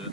do it.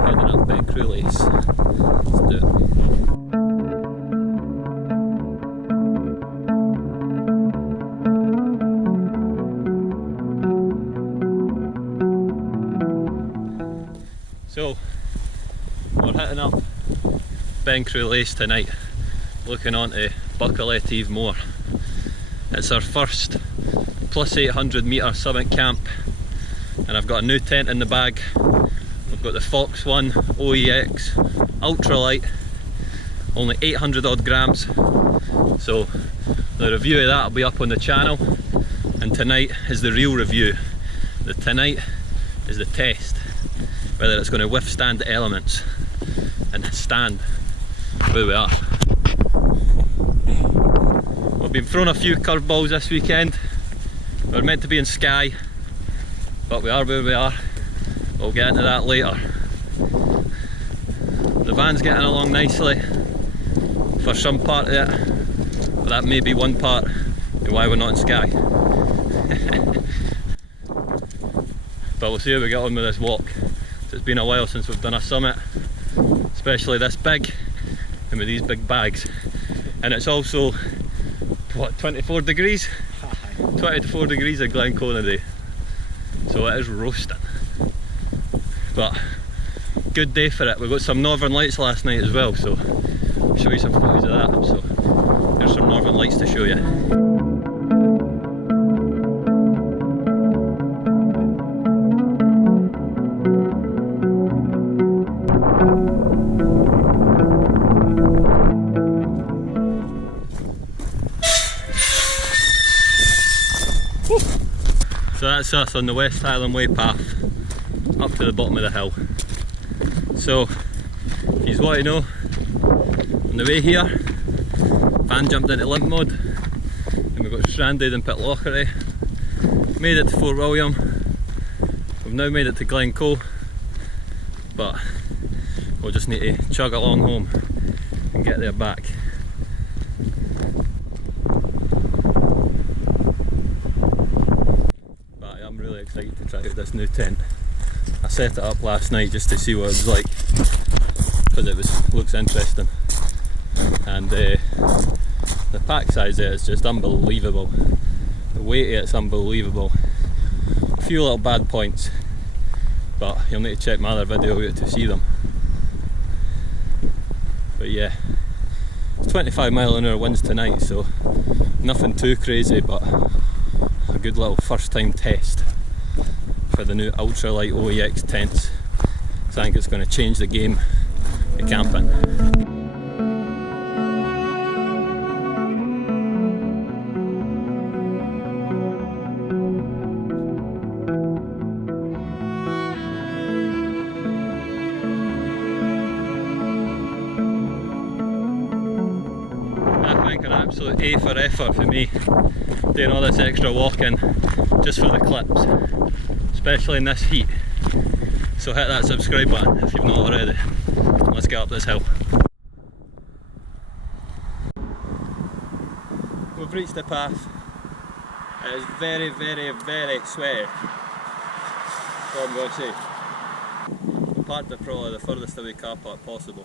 Heading up Beinn Chrùlaiste. Let's do it. So, we're hitting up Beinn Chrùlaiste tonight, looking onto Chrùlaiste even more. It's our first plus 800 metre summit camp, and I've got a new tent in the bag. We've got the Fox One OEX ultralight, only 800 odd grams. So the review of that will be up on the channel, and tonight is the real review. Tonight is the test, whether it's going to withstand the elements and stand where we are. We've been thrown a few curveballs this weekend. We're meant to be in Skye, but we are where we are. We'll get into that later. The van's getting along nicely for some part of it, but that may be one part of why we're not in Skye. But we'll see how we get on with this walk. So it's been a while since we've done a summit, especially this big, and with these big bags. And it's also, what, 24 degrees? 24 degrees at Glencoe today. So it is roasting. But good day for it. We got some northern lights last night as well, so I'll show you some photos of that. So there's some northern lights to show you. So that's us on the West Highland Way path up to the bottom of the hill. So if you want to know, on the way here, van jumped into Limp Mode and we got stranded in Pitlochry. Made it to Fort William. We've now made it to Glencoe, but we'll just need to chug along home and get there back. Excited to try out this new tent. I set it up last night just to see what it was like, because it looks interesting, and the pack size there is just unbelievable. The weight of it's unbelievable. A few little bad points, but you'll need to check my other video out to see them. But yeah, it's 25-mile-an-hour winds tonight, so nothing too crazy, but a good little first time test for the new ultralight OEX tents. So I think it's going to change the game of camping. I think an absolute A for effort for me, doing all this extra walking just for the clips, especially in this heat. So hit that subscribe button if you've not already. Let's get up this hill. We've reached the path. It is very, very, very sweaty. That's all I'm going to say. We parked at probably the furthest away car park possible.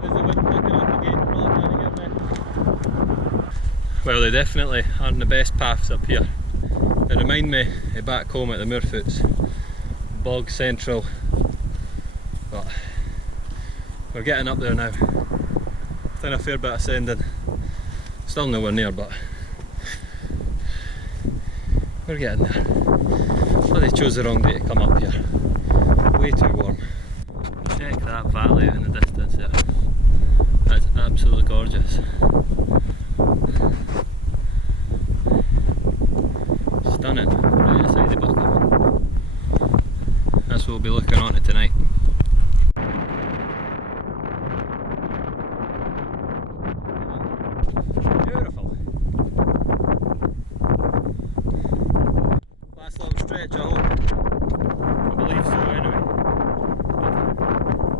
There's the wind picking up again, probably trying to get me. Well, they definitely aren't the best paths up here. They remind me of back home at the Moorfoots. Bog central. But we're getting up there now. Done a fair bit of ascending. Still nowhere near, but we're getting there. But they chose the wrong day to come up here. Way too warm. Check that valley in the distance there. That's absolutely gorgeous. Stunning, right aside the buckle. That's what we'll be looking on at tonight. Beautiful. Last little stretch, I hope. I believe so anyway.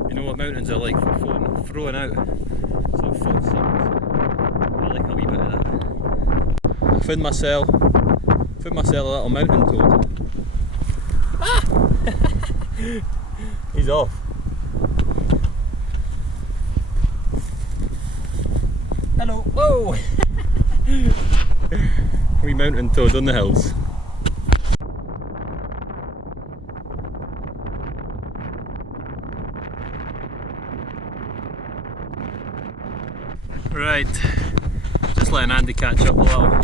You know what mountains are like for throwing out some foot socks. I like a wee bit of that. found myself a little mountain toad. Ah! He's off. Hello. Whoa! Wee mountain toad on the hills. Right, just letting Andy catch up a little.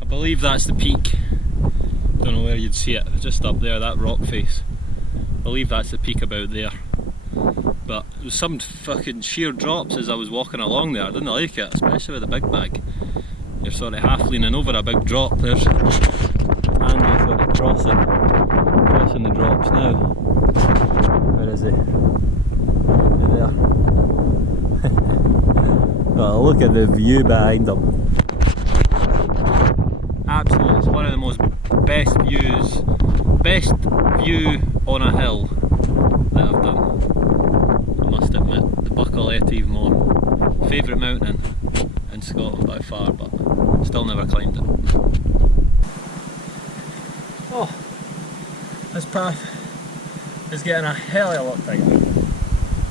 I believe that's the peak. Don't know where you'd see it, just up there, that rock face. I believe that's the peak about there. But there was some fucking sheer drops as I was walking along there. I didn't like it, especially with the big bag. You're sort of half leaning over a big drop. There's Andy sort of crossing the drops now. Where is he? Right there. Oh, look at the view behind them. Absolutely, it's one of the most best view on a hill that I've done. I must admit, the Chrùlaiste more. Favourite mountain in Scotland by far, but still never climbed it. Oh, this path is getting a hell of a lot tighter.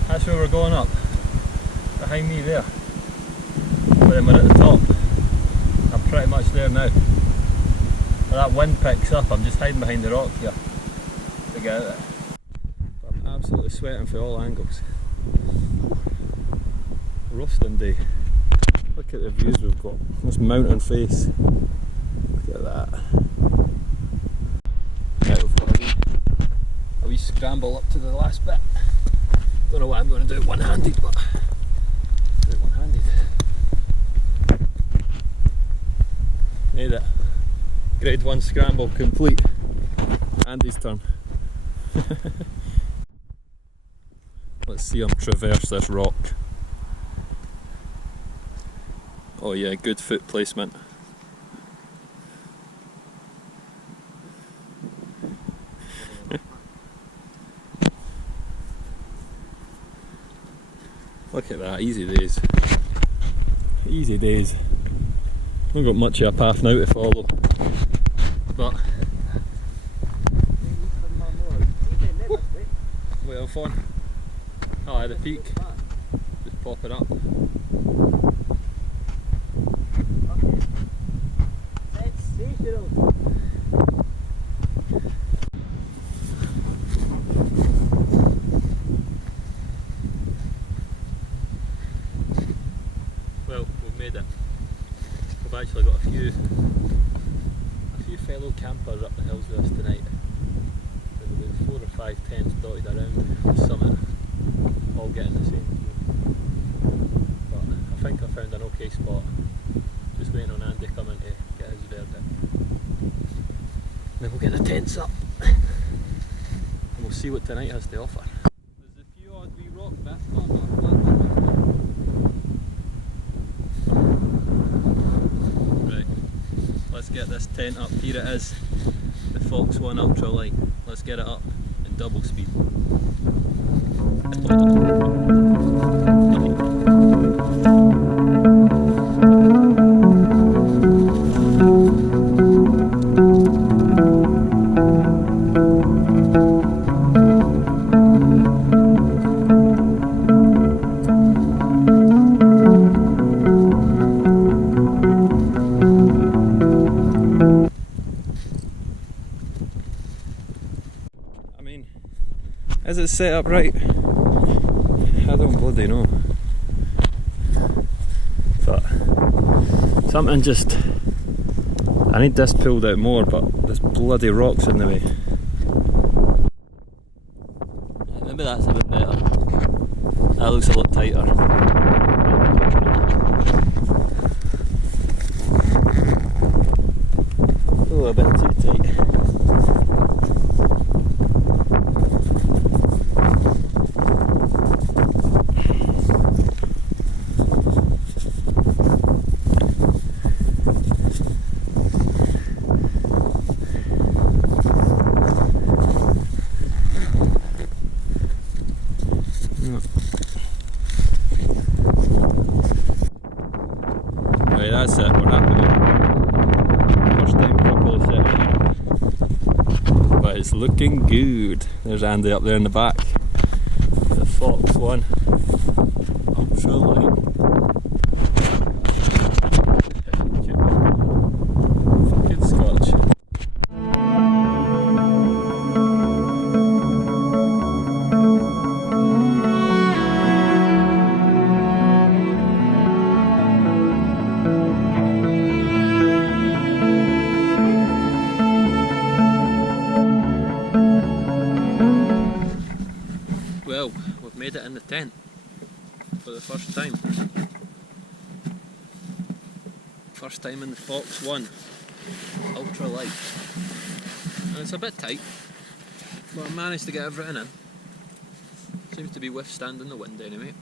That's where we're going up, behind me there. But then we're at the top. I'm pretty much there now. When that wind picks up, I'm just hiding behind the rock here to get out there. But I'm absolutely sweating for all angles. Roasting day. Look at the views we've got. This mountain face. Look at that. Right, we've got a wee scramble up to the last bit. Don't know what I'm going to do one-handed, but do it one-handed. Made it. Grade 1 scramble complete. Andy's turn. Let's see him traverse this rock. Oh yeah, good foot placement. Look at that, easy days. Easy days. We've got much of a path now to follow, but way off on. Oh, the peak. Just pop it up. Well, we've made it. We've actually got a few fellow campers up the hills with us tonight. There's about 4 or 5 tents dotted around the summit, all getting the same view. But I think I found an okay spot. Just waiting on Andy coming to get his verdict. Then we'll get the tents up and we'll see what tonight has to offer. There's a few odd wee rock bits, but let's get this tent up. Here it is, the Fox 1 Ultra Light. Let's get it up in double speed. Is it set up right? I don't bloody know. But something just, I need this pulled out more, but there's bloody rocks in the way. Maybe that's a bit better. That looks a lot tighter. Oh, a bit too tight. Right, that's it, we're happy now. first time properly setting up. But it's looking good. There's Andy up there in the back. The Fox one. Ultra light. Fucking Scotch. Well, we've made it in the tent for the first time. First time in the Fox 1 ultra light. And it's a bit tight, but I managed to get everything in. Seems to be withstanding the wind anyway,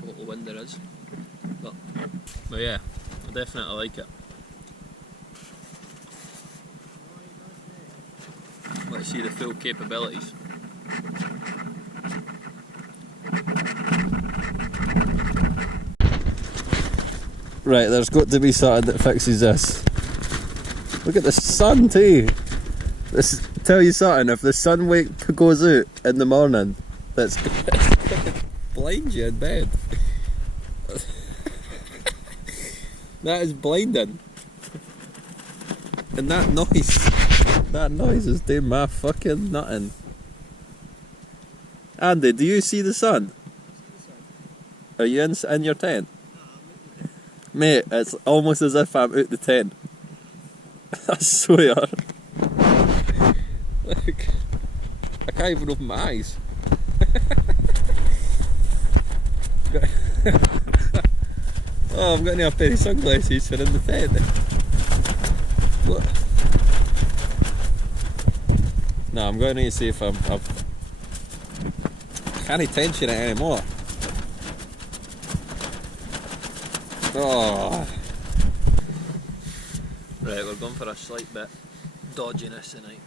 what little wind there is. But yeah, I definitely like it. Let's see the full capabilities. Right, there's got to be something that fixes this. Look at the sun too. This tell you something, if the sun goes out in the morning, that's blind you in bed. That is blinding. And that noise is doing my fucking nothing. Andy, do you see the sun? Are you in your tent? Mate, it's almost as if I'm out the tent. I swear. Like, I can't even open my eyes. Oh, I'm getting a pair of sunglasses for in the tent. What? No, I'm going to see if I can't tension it anymore. Oh. Right, we're going for a slight bit dodginess tonight.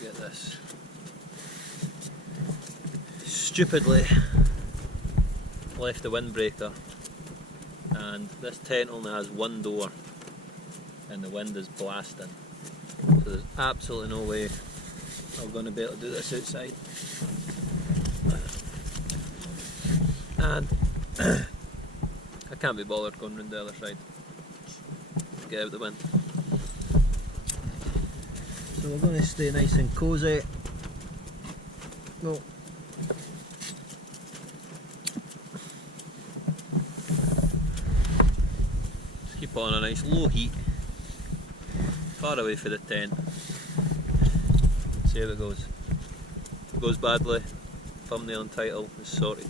Get this. Stupidly left the windbreaker, and this tent only has one door and the wind is blasting. So there's absolutely no way I'm going to be able to do this outside. And I can't be bothered going round the other side. Get out the wind. So we're going to stay nice and cosy. No. Just keep on a nice low heat. Far away from the tent. See how it goes. If it goes badly, thumbnail and title is sorted.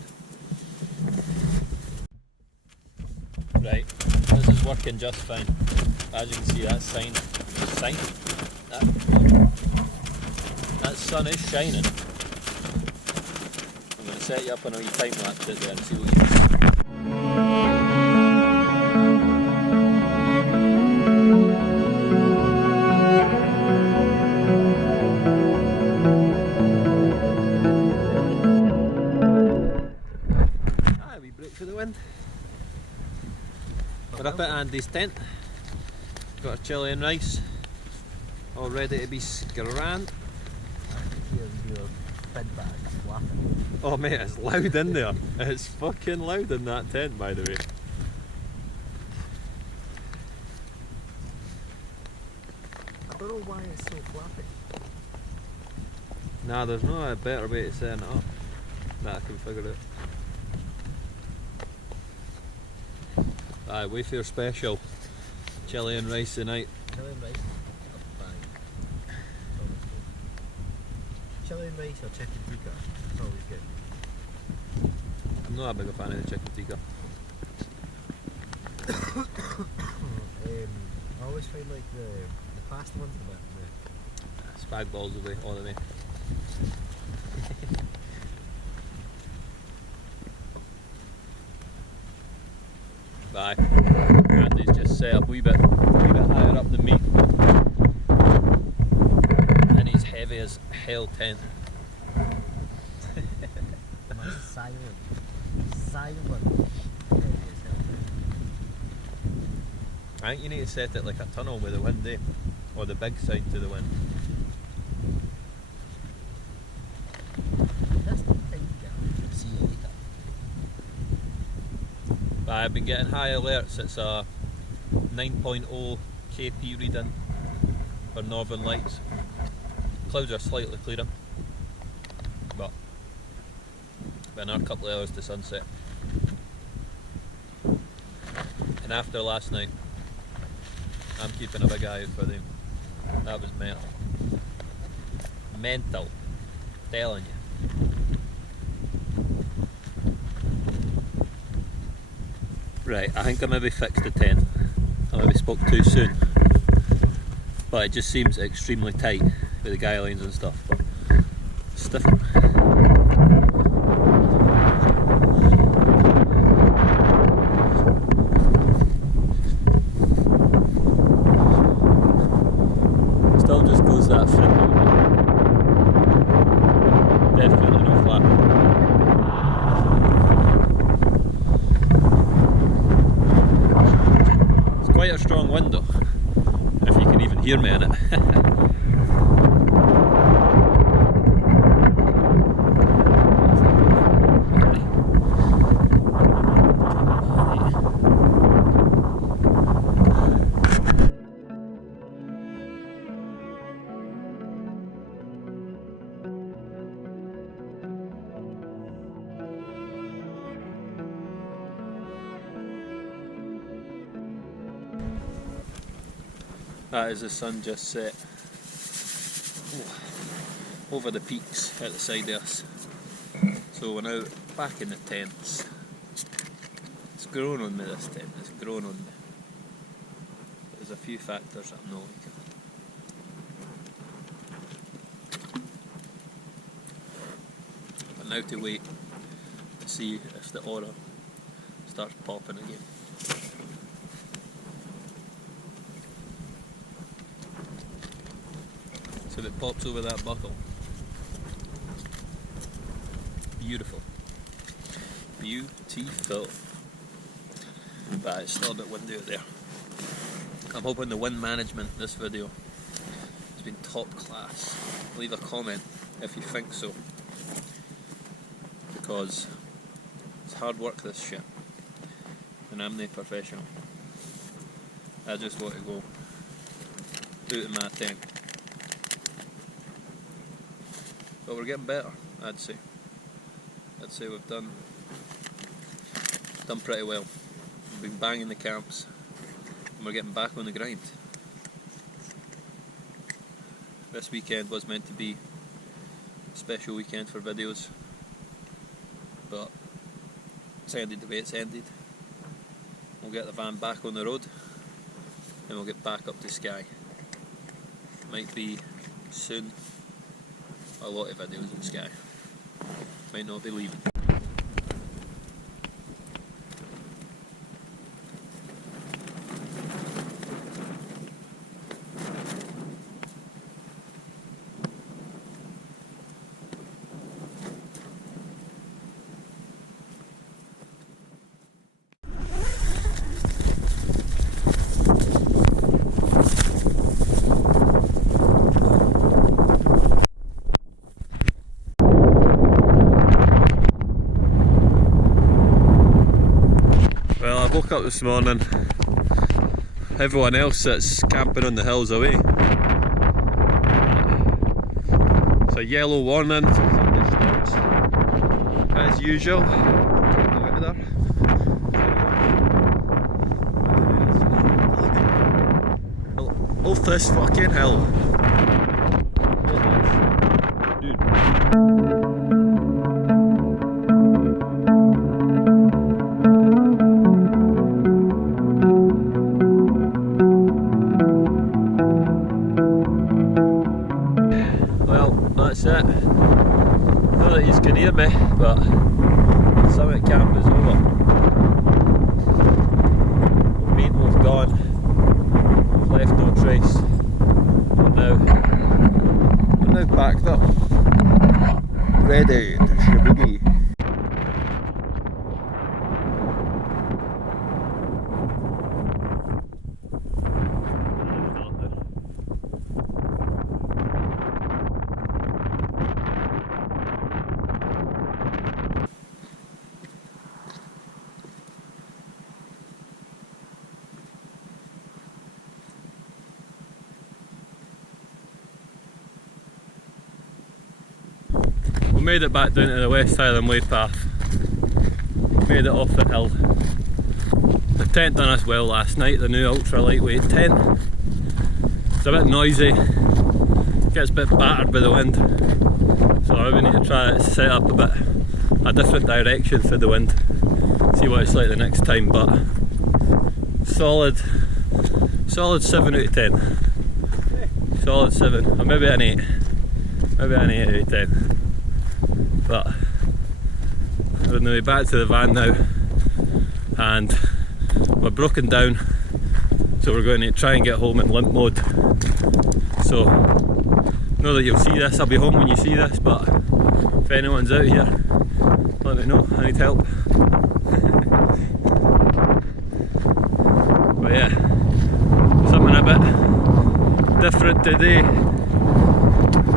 Right, this is working just fine. As you can see, that that sun is shining. I'm going to set you up on a wee time lapse out there and see what you can see. We break for the wind. We're up at Andy's tent. Got our chilli and rice all ready to be scranned. Oh mate, it's loud in there. It's fucking loud in that tent, by the way. I don't know why it's so flappy. Nah, there's no better way to set it up that I can figure out. Aye, Wayfair special. Chilli and rice tonight. Chilli and rice, bang. Chilli and rice or chicken tikka, it's always good. I'm not a big fan of the chicken tikka. I always find like the pasta ones a bit. Spag balls away, all the way. Bye. Andy's just set up a wee bit higher up than me. And he's heavy as hell tent. Silent. I think you need to set it like a tunnel with the wind, eh? Or the big side to the wind. That's the thing, yeah. See you later. But I've been getting high alerts. It's a 9.0 kp reading for Northern Lights. Clouds are slightly clearer, but been another couple of hours to sunset. And after last night, I'm keeping a big eye out for them. That was mental. Mental. Telling you. Right, I think I maybe fixed the tent. I maybe spoke too soon. But it just seems extremely tight with the guy lines and stuff. But it's different. Still just goes that friendly. Definitely no flat. It's quite a strong wind though, if you can even hear me in it. That is the sun just set over the peaks at the side of us. So we're now back in the tents. It's grown on me, this tent, it's grown on me. There's a few factors that I'm not liking. But now to wait to see if the aura starts popping again. So if it pops over that buckle, beautiful, beautiful. But it's still a bit windy out there. I'm hoping the wind management in this video has been top class. Leave a comment if you think so, because it's hard work, this shit, and I'm no professional. I just want to go out in my tent. But we're getting better, I'd say. I'd say we've done pretty well. We've been banging the camps and we're getting back on the grind. This weekend was meant to be a special weekend for videos, but it's ended the way it's ended. We'll get the van back on the road and we'll get back up to Skye. Might be soon a lot of videos in Skye. Might not be leaving. I woke up this morning, everyone else that's camping on the hills away. It's a yellow warning for thunderstorms, as usual. Weather. Off this fucking hill. That's it. Not that you can hear me, but summit camp is over. Beinn we've gone, we've left no trace. We're now packed up, ready to shaboogie. We made it back down to the West Highland Way path. Made it off the hill. The tent done us well last night, the new ultra lightweight tent. It's a bit noisy, gets a bit battered by the wind, so we need to try to set up a different direction for the wind, see what it's like the next time, but solid 7 out of 10. Solid 7, or maybe an 8. Maybe an 8 out of 10. But we're on the way back to the van now, and we're broken down, so we're going to try and get home in limp mode. So, know that you'll see this, I'll be home when you see this, but if anyone's out here, let me know, I need help. But yeah, something a bit different today.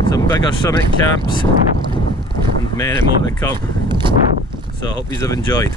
Some bigger summit camps and many more to come. So I hope you have enjoyed.